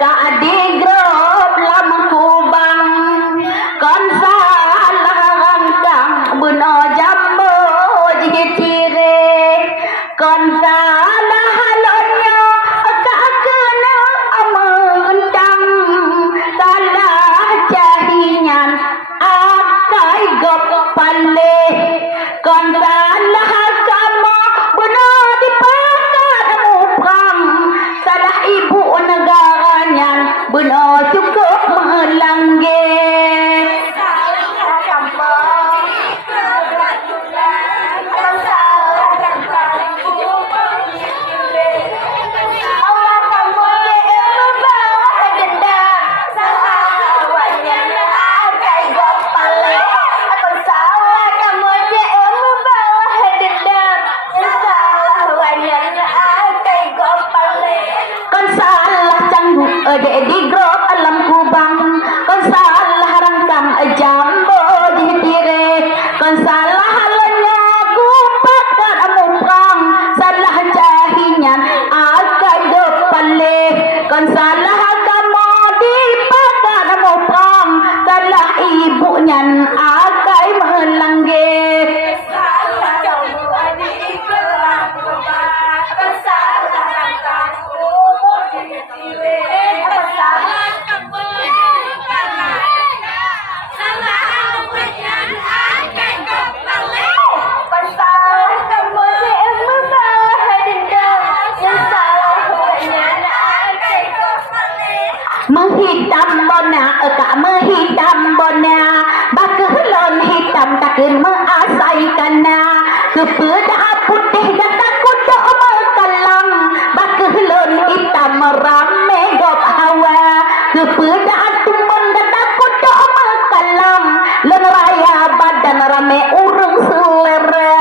ka di grup lam kubang kon salah rangkang buno jambo jitire kon salah halonyo ka kena amentang salah jahingan akai gop pale kon salah kama buno dipakat muprang salah ibu negaranya buno cukup melangge di grup alam kubang kon salah rangkang jambo ditire kon salah halnya kupakat muprang salah jahingan akai dopale kon salah kamu dipakat muprang salah ibunya akai melangge menghitam bona ka menghitam bona bakelon hitam takkan mengasaikanna kepeda putih dan takut mekalang bakelon hitam rame gop hawa kepeda tumbon dan takut mekalang len raya badan rame urung selera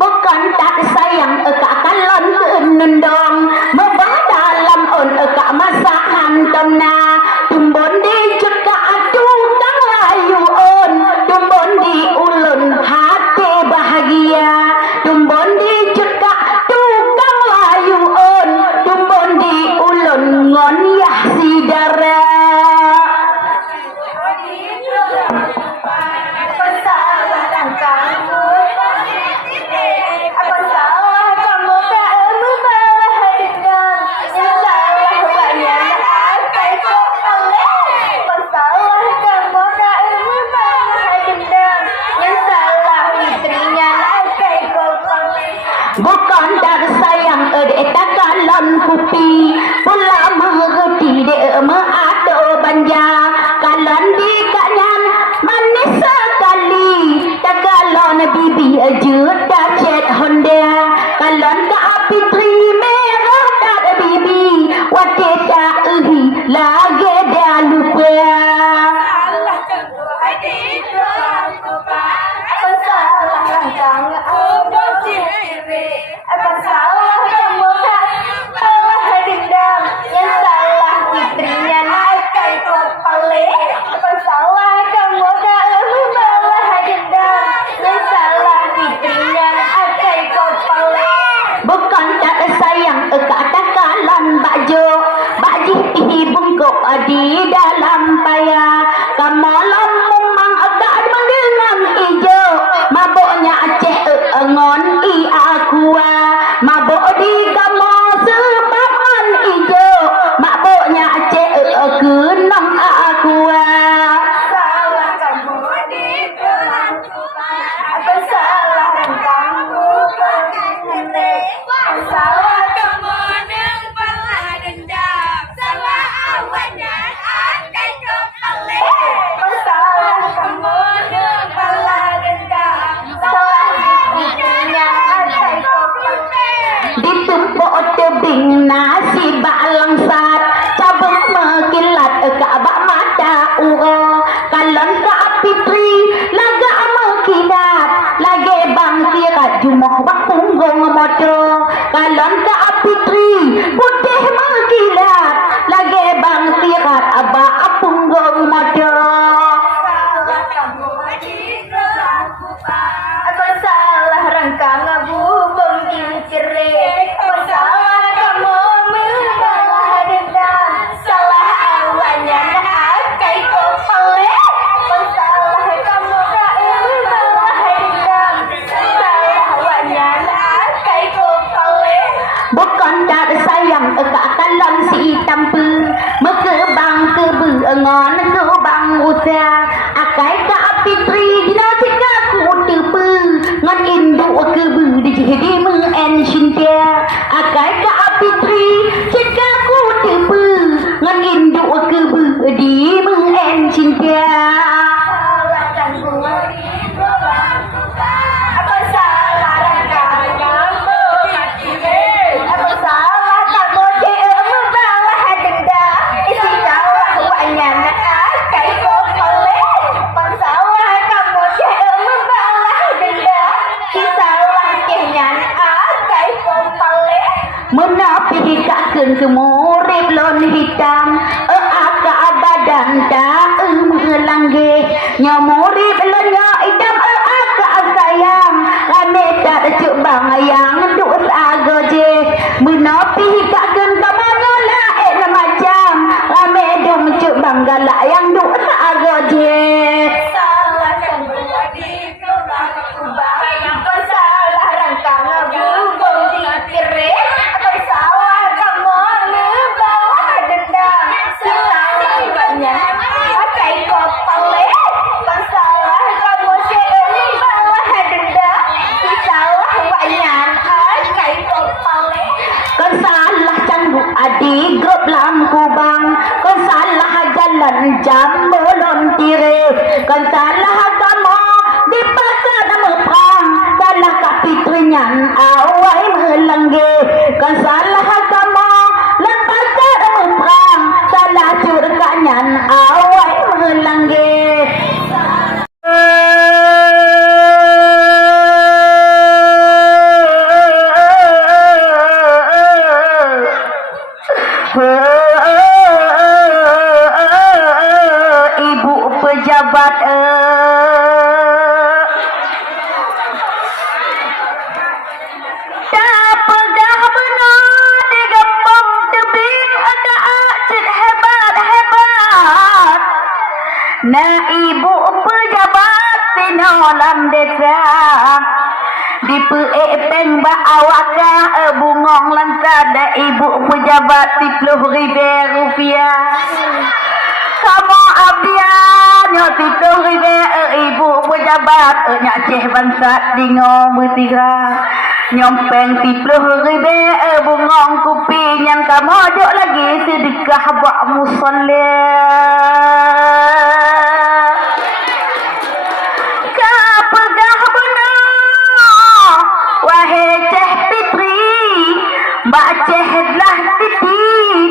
bukan tak sayang eka kalon nendong mebah dalam on eka masakan tomna tumbon di ceka tukang layu on tumbon di ulun hati bahagia tumbon di ceka tukang layu on tumbon di ulun ngon yah sidara bukan dar sayang eta kalon kupi pula mengerti de meado banja kalon di kanyan manis sekali tak kalon bibi juta cet honda kalon ka api tri merah tak bibi wateta uhi lagi dah lupa bukan tak sayang kata kalan baju baju bungkuk di dalam paya kamalam memang agak mendengar hijau mabuknya aceh ngon i aqua mabuk di men Cynthia akai ka apitri jika ku tepe ngan induk ke di men Cynthia menapi kakeun ke murid lon hitam aka abadan ta melangge nya murid lon nya hitam aka sayang rame tak cuk bang ayang duk sagoje menapi kakeun ka manyola macam rame dum cuk bang galak yang duk sagoje di grup lam kubang kau salah jalan jam belum tire kau salah kamu di pasar nama perang salah kapitrinyan awai melangge kau salah kamu lepas nama perang salah curkanyan awai melangge ibu pejabat tak pegah benar digempong tebing ada acit hebat nah ibu pejabat tinolam desa di peepeng ba awaka bungong langsada ibu pejabat 10.000 rupiah kamu abdian nyo 10.000 ibu pejabat nyak ceh bansat dingo bertiga nyompeng 10.000 bungong kupi yang kamu jok lagi sedekah buat musoleh kapegah benar wahai Ceh Fitri Mbak Ceh lah titi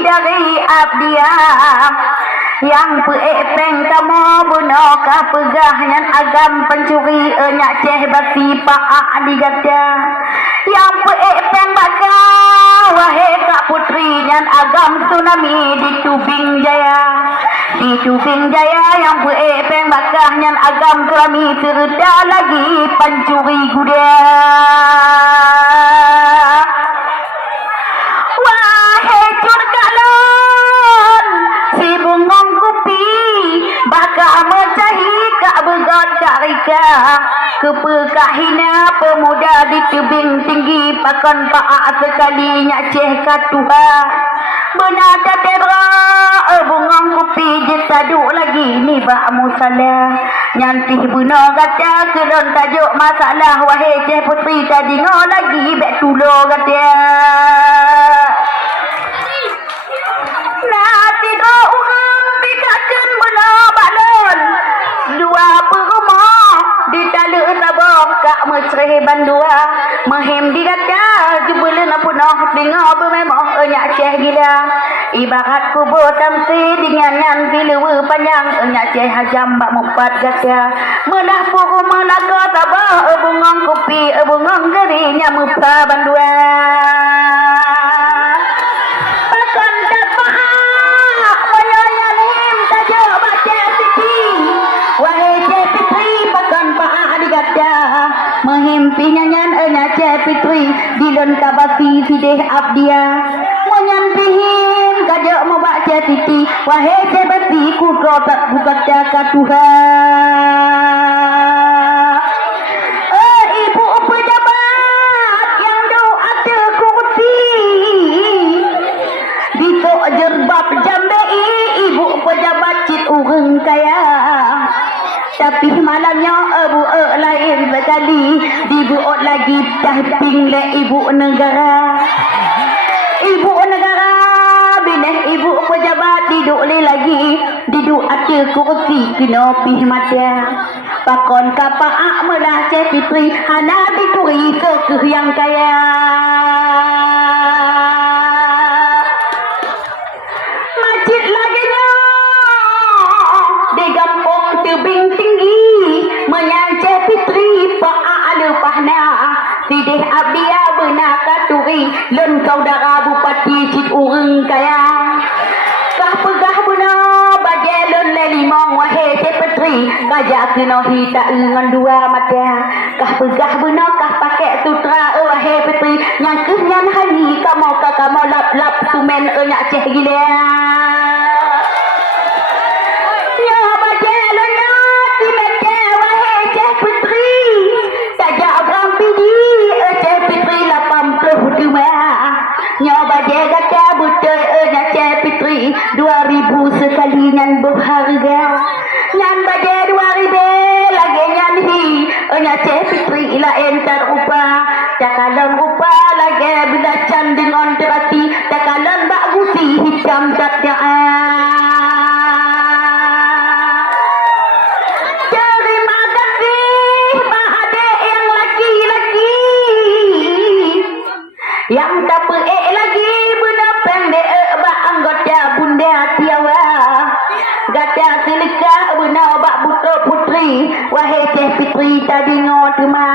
dari abdiam yang peepeng kamu bunuh kapegah yang agam pencuri nyak Ceh basi paak digada yang peepeng bakal wahai Kak Putri yang agam tsunami di Tubing Jaya yang peepeng bakal yang agam tsunami serta lagi pencuri kuda wahai curkalon si bungong kupi bakal mecahi kak begot kak Rika kepekahina pemuda di tebing tinggi pakon paak sekali nyak Ceh katuha benada tebra bungong kupi jetaduk lagi ni bak musalah nyantih bunuh kata keron tajuk masalah wahai Ceh Putri tadi ngau lagi bek tulo kata nah tidak orang pikakan bunuh balon dua perumah di taluk sabong kak mesreh bandua mahim digata jubulun punah dengar bermemang nyak Ceh gila ibarat kubur tamsi dengan yang bilewa panjang nyak Ceh hajam bak mupat gata melah puru melaga tabah bungong kopi bungong gerinya mupa bandua pakan dapat wayayanim tajuk baca siki wahai Ceh Fitri pakan paak digata menghimpinya nyan nyak Ceh Fitri dilon kabasi sideh abdia menyampihin kajak mau baca titi wahai Ceh Bati kudro tak buka jaka Tuhan ibu pejabat yang doa kursi ditok jerbab jambe ibu pejabat cit urang kaya tapi malamnya lain sekali di buat lagi tamping le ibu negara. Ibu negara bila ibu pejabat duduk lagi duduk atas kursi kena pih mata. Pakon kapak melah Fitri hana bituri ke yang kaya. Masjid lagi di kampung tebing tinggi menyanceh Fitri pak lepahna tidih abdia benar katuri len saudara bupati cit urang kaya kah pegah benar bagi len limong wahai Fitri kajak kena hita dengan dua mata kah pegah benar kah pakai sutra wahai Fitri yang kenyan hari kamu lap sumen enyak ceh gila. Nyoba dia kata betul Cik Fitri 2000 sekali nyan berharga nyan baje 2000 lagi nyan hi Cik Fitri lain terupa cakalan rupa lagi bila can dengan terati cakalan bak gusi hitam tak terima kasih Mahathir yang laki-laki yang tak lagi benar pendek bak anggota bunda tiawa gata silika benar bak putri wahai Cik Fitri tadi ngotma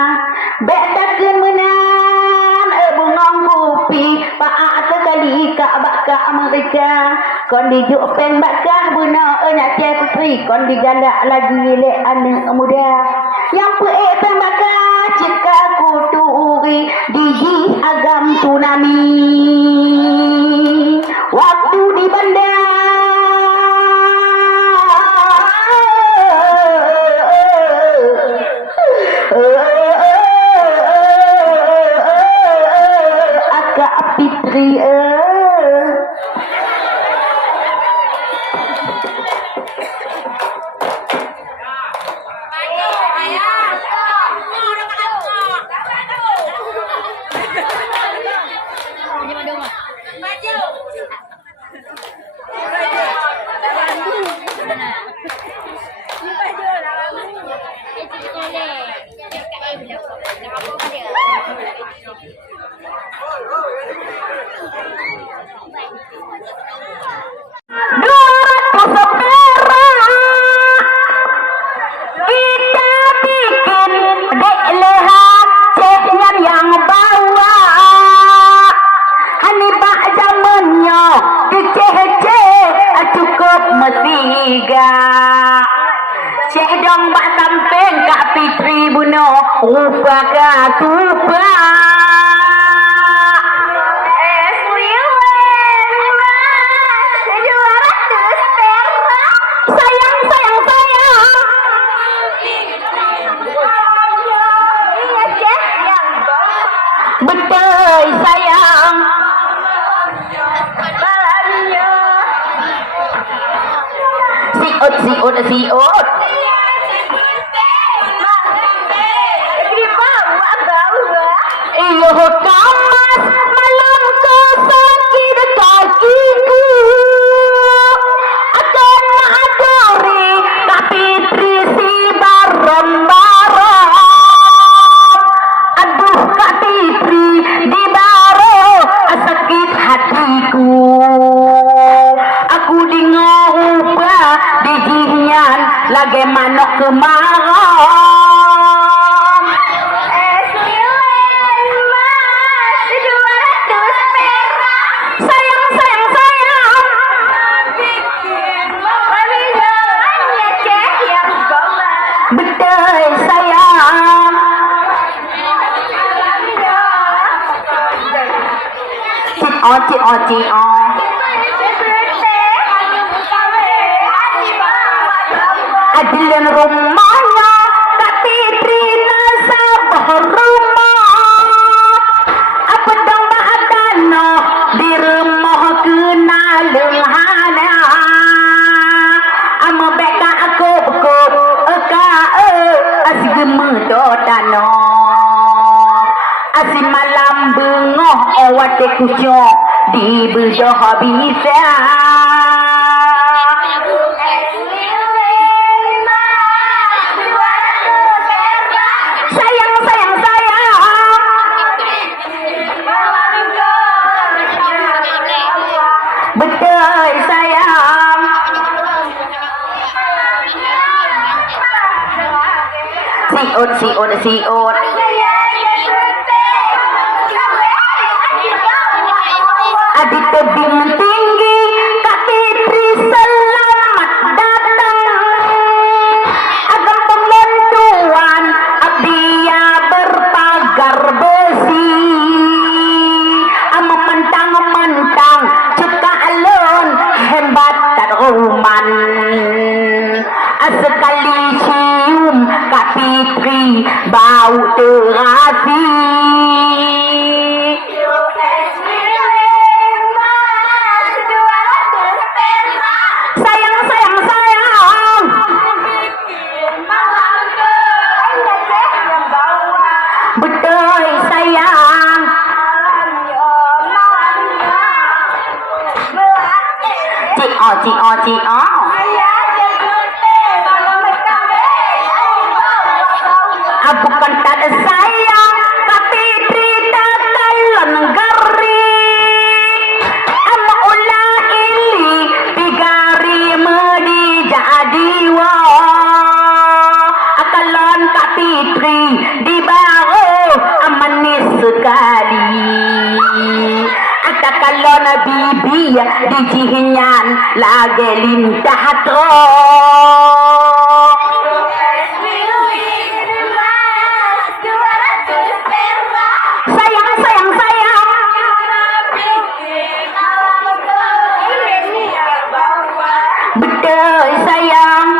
bek takkan menan bungong kopi pak sekali kak bak Amerika kon dijuk peng bakah benar Cik Fitri kon digalak lagi le anak muda yang peng bakah jika kuturi digi agam tsunami waktu di bandar Akak Fitri Cek dong bak samping Kak Fitri buno rupa katupa betul sayang siut iyo kamas malam kesakit kakiku akan mengadori Kak Fitri si bareng-bareng aduh Kak Fitri di baro sakit hatiku aku dengar upah dijian lagi manok kemarau Oci adilan rumahnya Kak Fitri nasabah rumah apa dong bahadana di rumah kenal hana ama beka aku eka asgeme dodano awat kucok di bedah bisa. Sayang sayang sayang, betul sayang. Siut. Adik tebing tinggi, kaki tri selamat datang. Agam pementuan, abdia berpagar besi. Mentang-mentang, ceka alun, hebat taruman. Sekali cium, Kak Fitri, bau terasi. Betul sayang. Cio. Bukan tak sayang, tapi cerita talon gari. Ulah ini tigari medi jadi wa. Akalon Kak Fitri di baru manis sekali. Kalau bibi di cihinyan lagi lintah terus. Sayang. Betul sayang.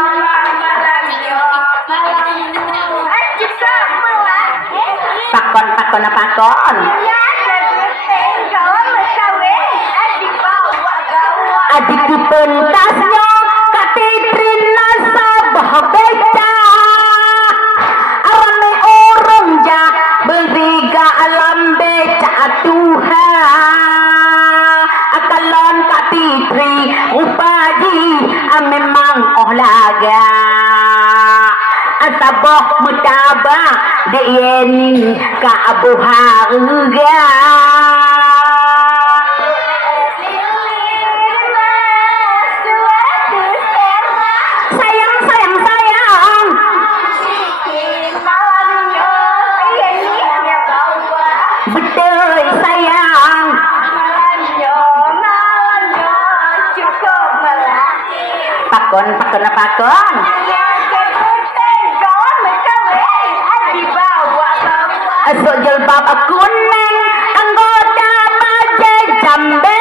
Pakon. Adik pentasnya Kak Fitri nasabah beca. Rame orang jak beriga alam beca Tuhan. Akalon Kak Fitri upaji memang laga. Asabah mutabah dia ni Kak Abu Harga. Betul sayang. Pakon. Asok jilbab kuning, anggota majlis Jambi.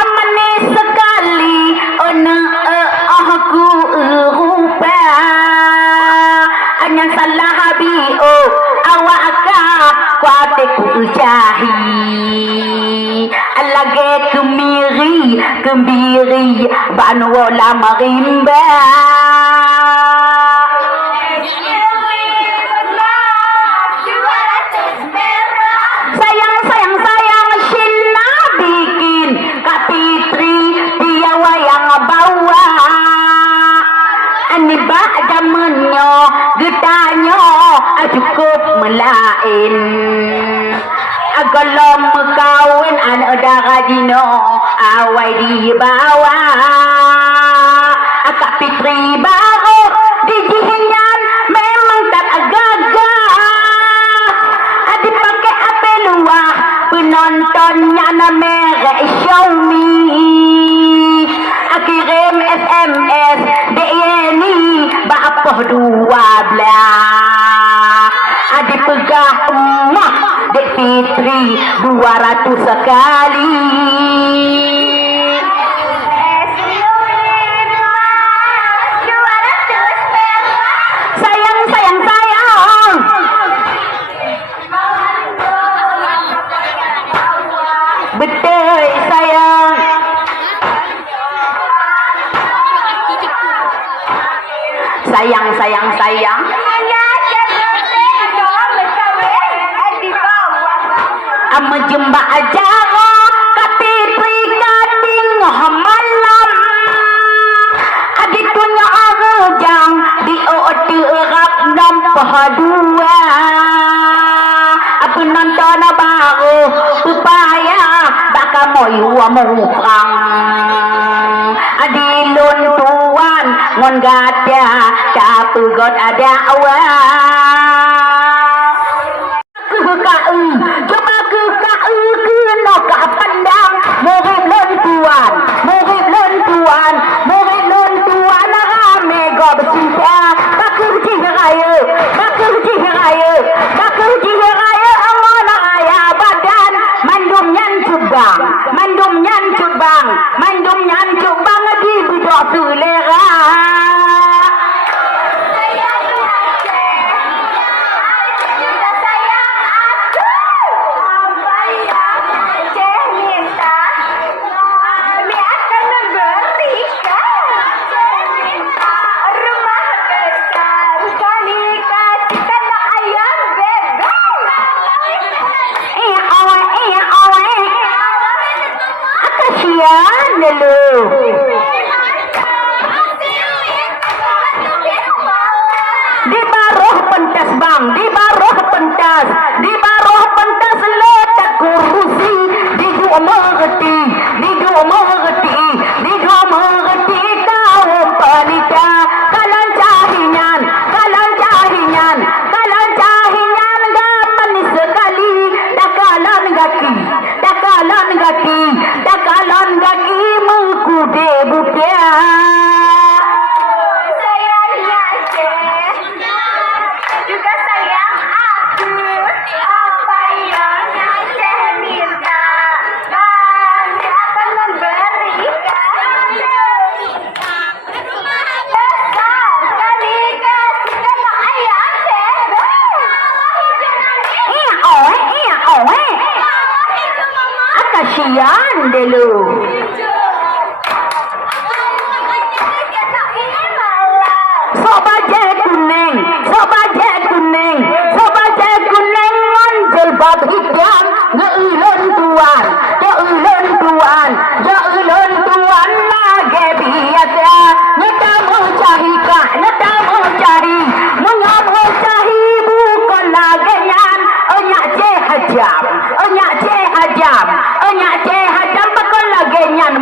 Manis sekali, aku rupa. Hanya salah bio, awak kuatik ucahi. Lagi kembiri, banwala marimba. Sayang, Shina bikin Kak Fitri dia wayang bawa. Ani bak zamannya getanya cukup melain. Agalom kawin anak darah dino awai di bawah. Kak Fitri baru di jihinyan memang tak agak-agak. Adik pakai HP luar, penontonnya merek Xiaomi. Kirim SMS dia ni bapa 12. Adik pegah emak Dek Fitri 200 sekali. Sayang. Betul sayang. Sayang. Amejembak jara katitri gading malam aditunya arujang di otirap nampah dua aku nonton baru supaya bakal moyu mukrang adilun tuan ngon gada tapi god ada coba ke KU kena ke pandang murid lentuan rame go bercinta bakal raya amanah raya badan mandum nyan cubang di budak selera di baroh pentas letak kursi di dua mengerti kaum wanita kalan cahinyan gak manis sekali dakalan gaki mengkude budia kasihan deh lu. Sobaje kuning manjel bab hidang ngeuleun tuan lage biasa nyata mau cari mengamu cahi bukan lage nyan enyak ce hajam bakal lage nyan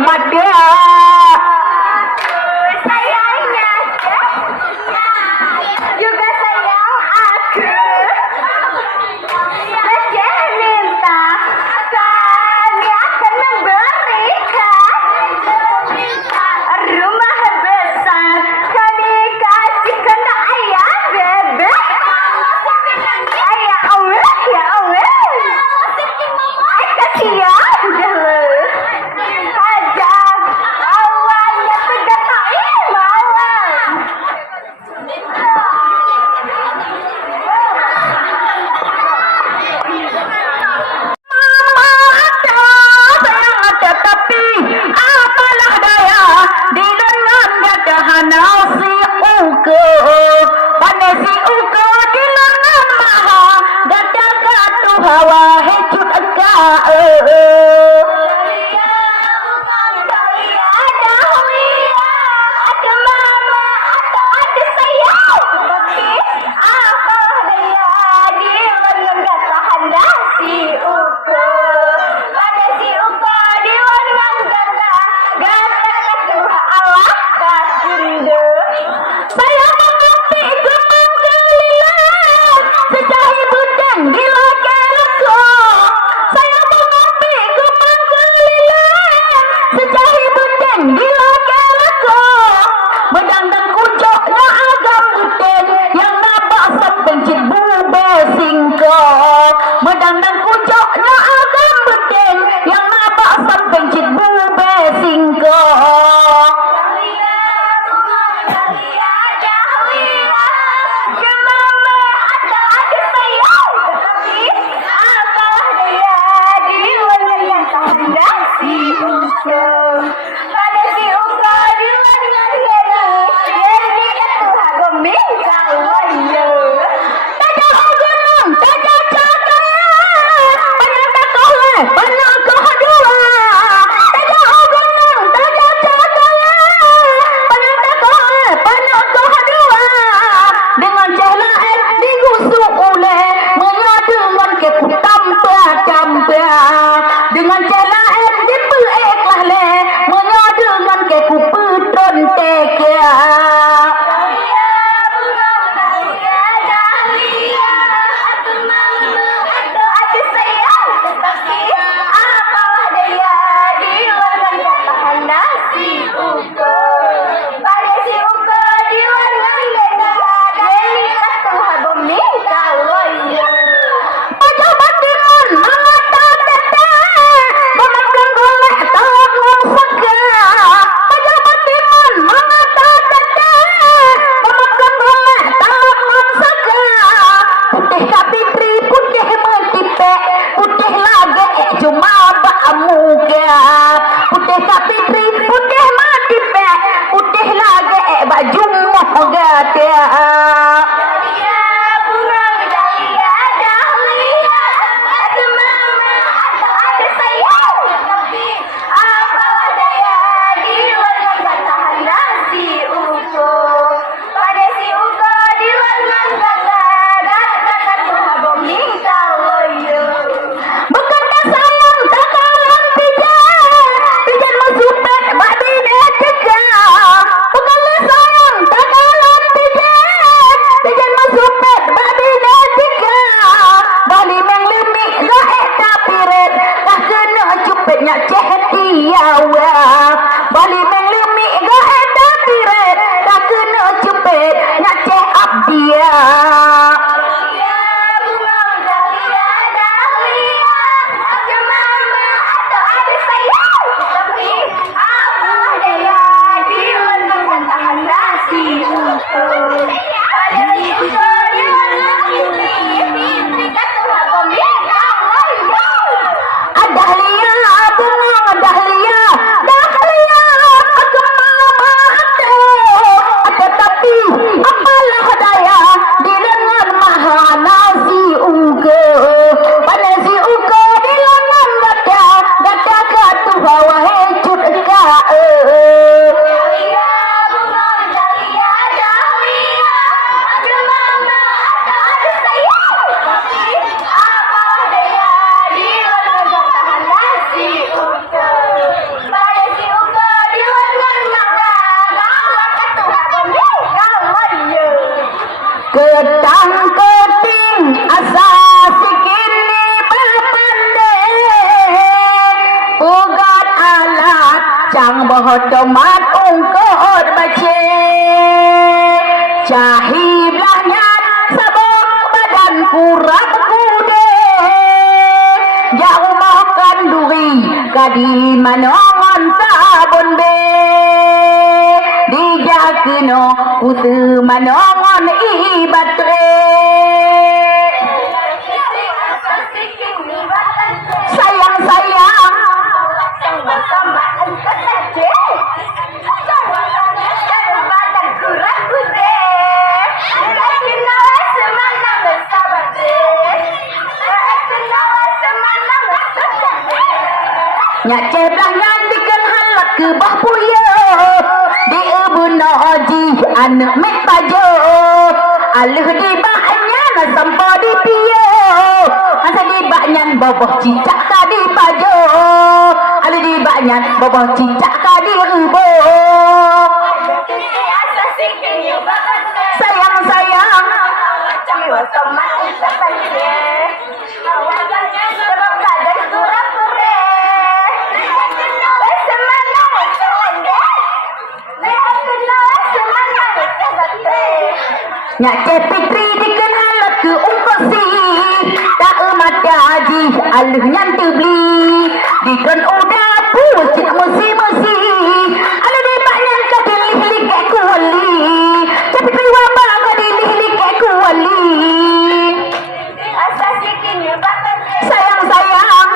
putih tak fitri, putih mati pek, putih lagi baju moga tiap. Bali melumi ga eta piret tak kena cepet ngaceh abdia. Ketang keting asa sikini bapande ugat alat cang bohotomat ungkot bace cahiblahnya sabok badan kurang kude jauh makan duri kadi manongon sabon be dijakeno utu manongon ibatre sayang-sayang nyaceblah nyandikan halak ke bah puyo di ubun oji anak mek pajo aluh di baknya na sampo di piyo asa di baknya boboh cicak ka di pajo aluh di baknya boboh cicak ka di rubo sayang-sayang Nyak Fitri dikenal ke ungkosi tak mata haji aluh nyantu beli dikon udah pusing musi-musi aluh di baknya ka dilih-lih ke kuali tapi priwa ba ka dilih-lih ke kuali sayang-sayang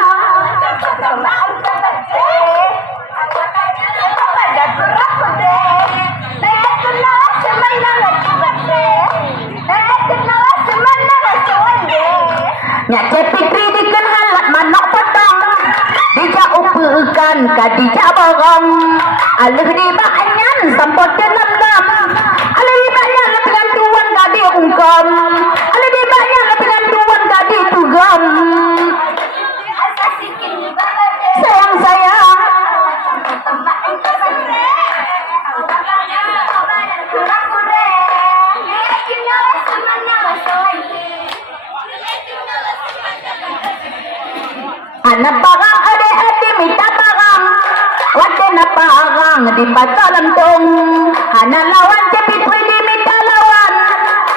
Nyak Fitri diken halak manok potong dijak upekan kadijak borong aluh di baknyan sampot denam-nam aluh di baknyan lepengan tuan kadi ungkom aluh di baknyan lepengan tuan kadi tugom sayang-sayang anak parang ade-ade minta parang wate na parang di patalan tong anak lawan Fitri di minta lawan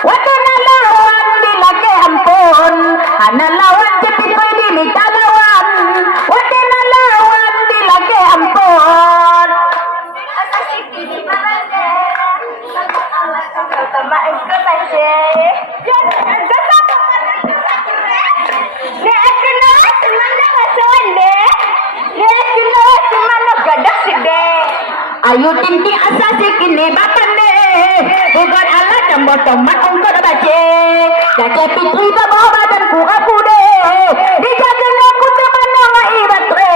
wate na lawan di laki ampun anak lawan Fitri di minta lawan wate na lawan di laki ampun Dia kenal Ayu tinting asasi kini bakan deh. Bukan Allah jambot tomat ongkot bace. Jace pitri bawa badan ku aku deh. Dijaga aku temana ngai batre.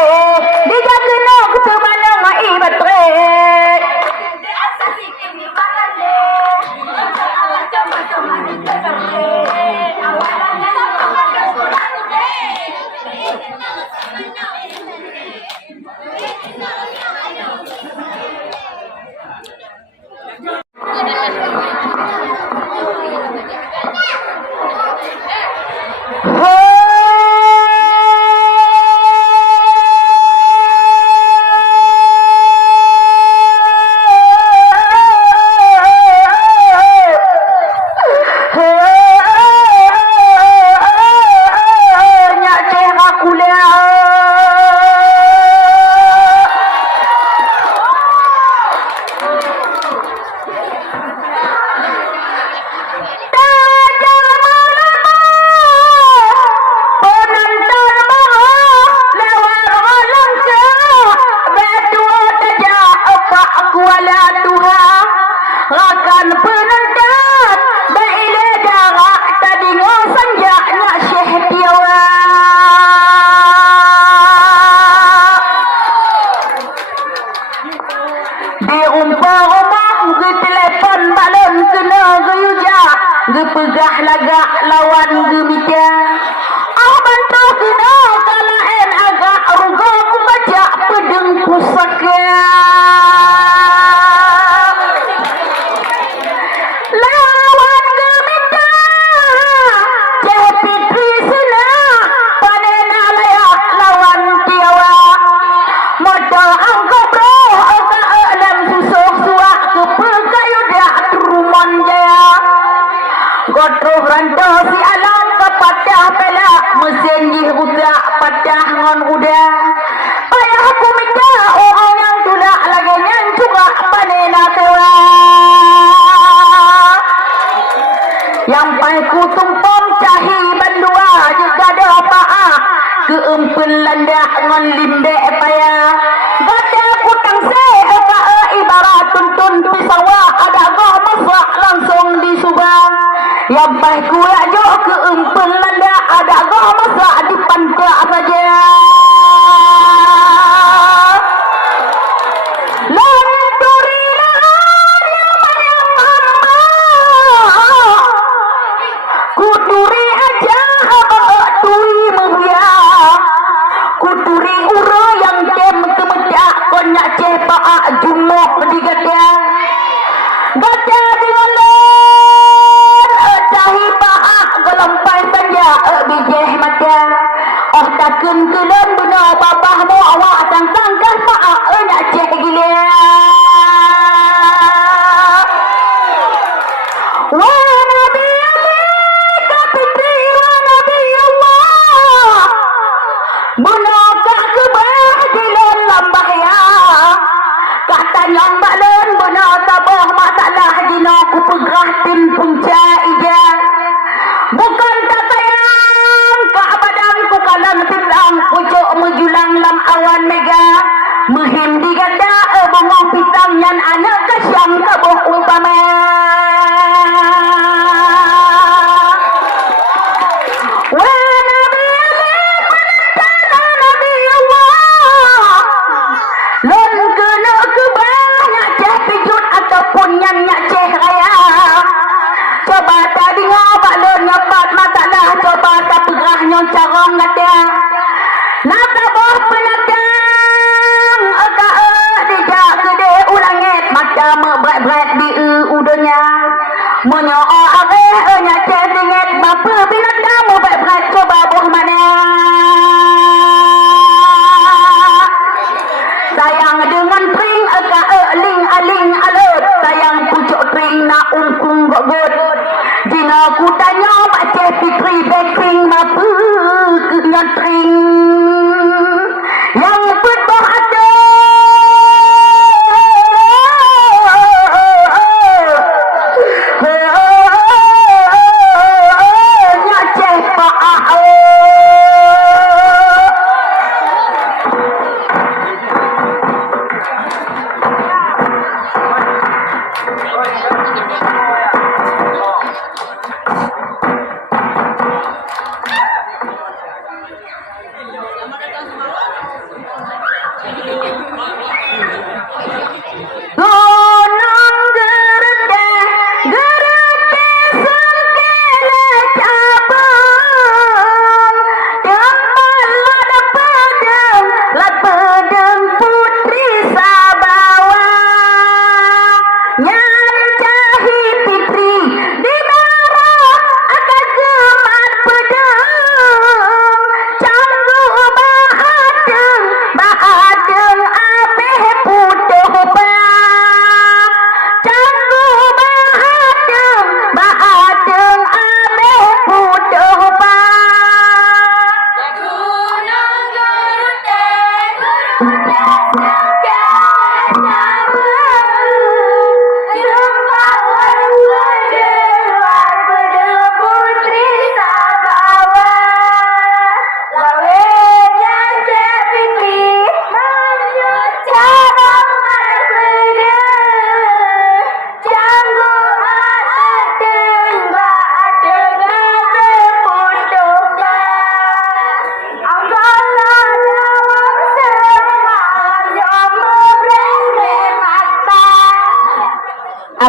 Dijaga aku temana ngai batre. Asasi kini bakan deh. Bukan Allah jambot tomat ongkot bace. Awalannya tomat aku deh. Gepegah lagak lawan gemita. Bantu kena kalaen agak rugo ku baca pedeng pusaka. Lawan gemita. Cepit risena panena layak lawan tiawa. Modal angkop roh agak alam susuh suak kepegayuda turumon jaya. Gotroh rantau si alam kepadah pela mesin jih buka padah ngon udah. Payah aku minta orang yang tulak lagi yang juga panena tewa. Yang pai ku tumpong cahi bandua juga doa keempel landak ngon linde payah. Gada kutang se ibarat tuntun pisawa ada goh masak langsung disubang. Yang baik kuat jo keempel landa ada goh masak di panca saja. Lanturi kuturi aja turi mulia. Kuturi uro yang kem kemedak konyak cepak jumok digadia. Gadia dengan cahi paak gelampai saja bijeh mata. Oh takun kelon benar babahmu awak tangkang paak nak ceh gila. Wa nabi kapitri wa nabi Allah. Benar tak kebah dilon lambah ya. Kata lambak len benar tabah masalah dina ku pegrah tim punca ija. Bukan tak sayang kak badan ku kalam tilang pucuk mejulang lam awan mega. Mehim digada bongong pisang yan anak kasyang kabuh umpama. Wa nabi penantara nabi Allah. Lon kena kebah nak ceh pijut ataupun yang nak ceh raya. Coba tadi ngabak lon nyapat masalah. Coba tak perah nyon carong ngata. Nata boh penatang. Aka dijak gede ulangit. Macam berat-berat di udonya.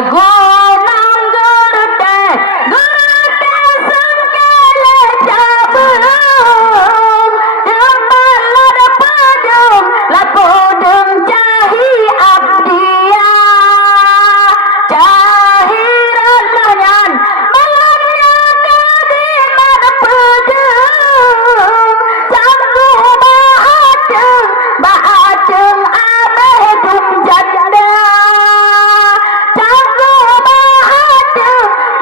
gunung gurute sengkele cabung depan lada padung lapodung jahi abdia jahi rananyan malamnya kadimat pedung canggu baadung abeh dung janda canggu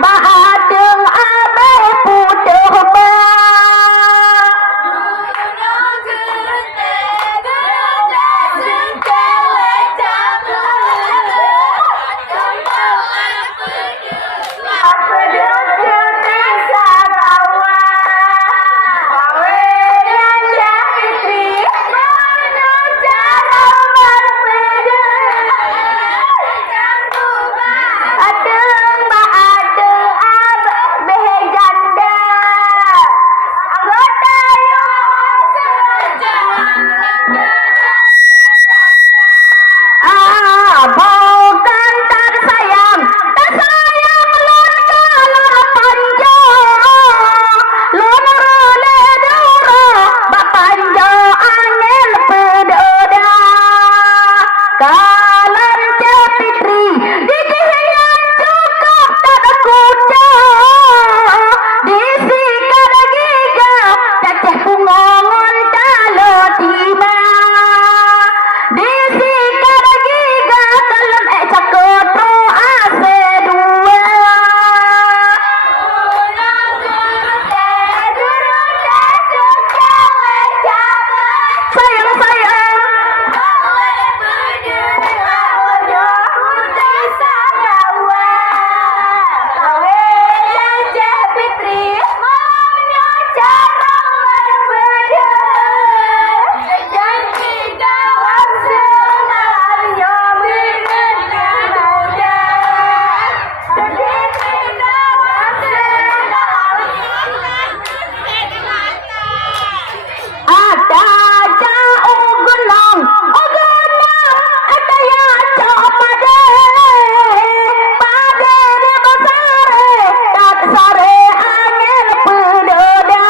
baadung abeh putuh ba bukan tak sayang lon kalor panjo lon rule duro bapanjo angin pedoda kalan cepitri digihian cukup tak kuda disikat giga caceh pungongon talo tima disikat giga dalam cakoto ase dua sayang sayang ada jauh gunung ada yang pada di besar tak sare angin pedoda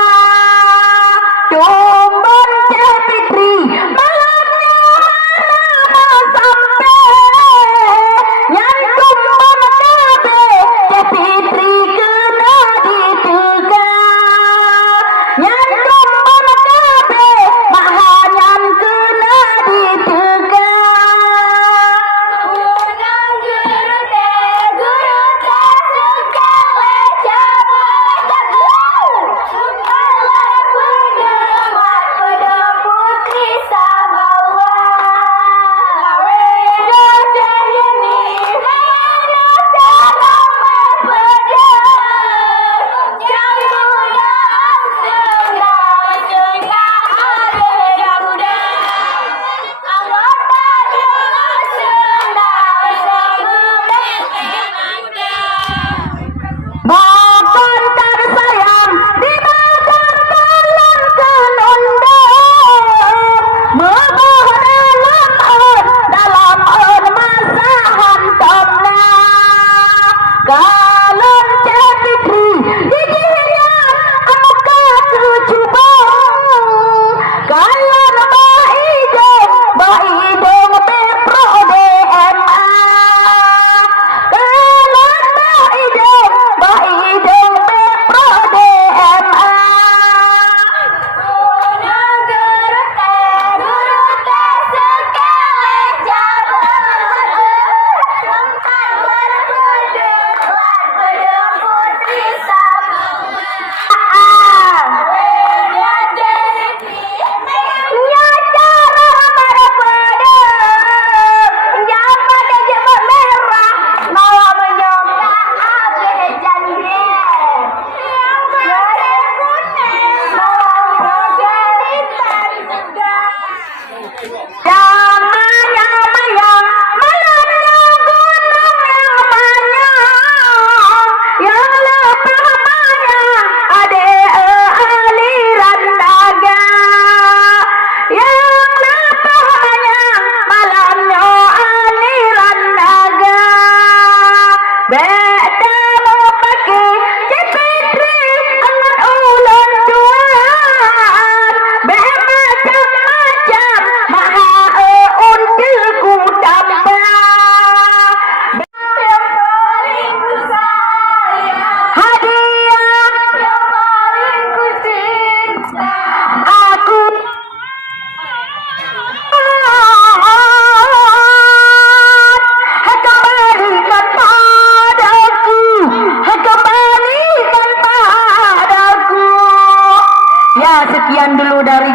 sekian dulu dari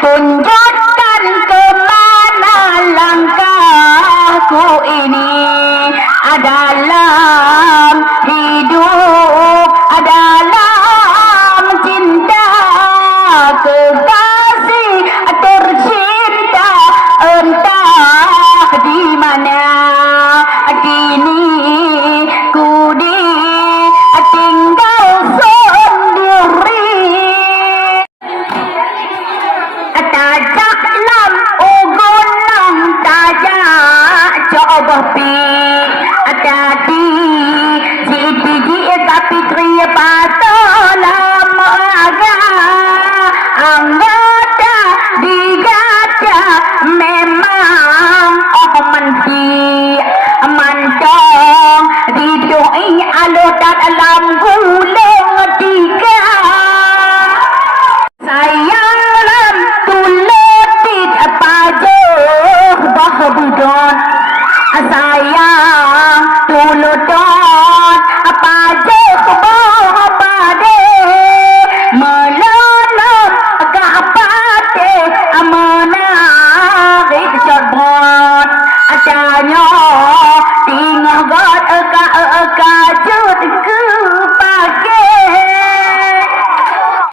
tunjukkan kemana langkahku ini dalam hidup, dalam cinta kekasih tercinta entah di mana kini ku ditinggal sendiri. Tajak lam ugunang tajak coba pi tadi jiti tapi tri patolam aga anggota digaca memang menti mantong didoi alutan alam gulung tiga sayang lam tuletit pajuh bahbudon sayang tuluton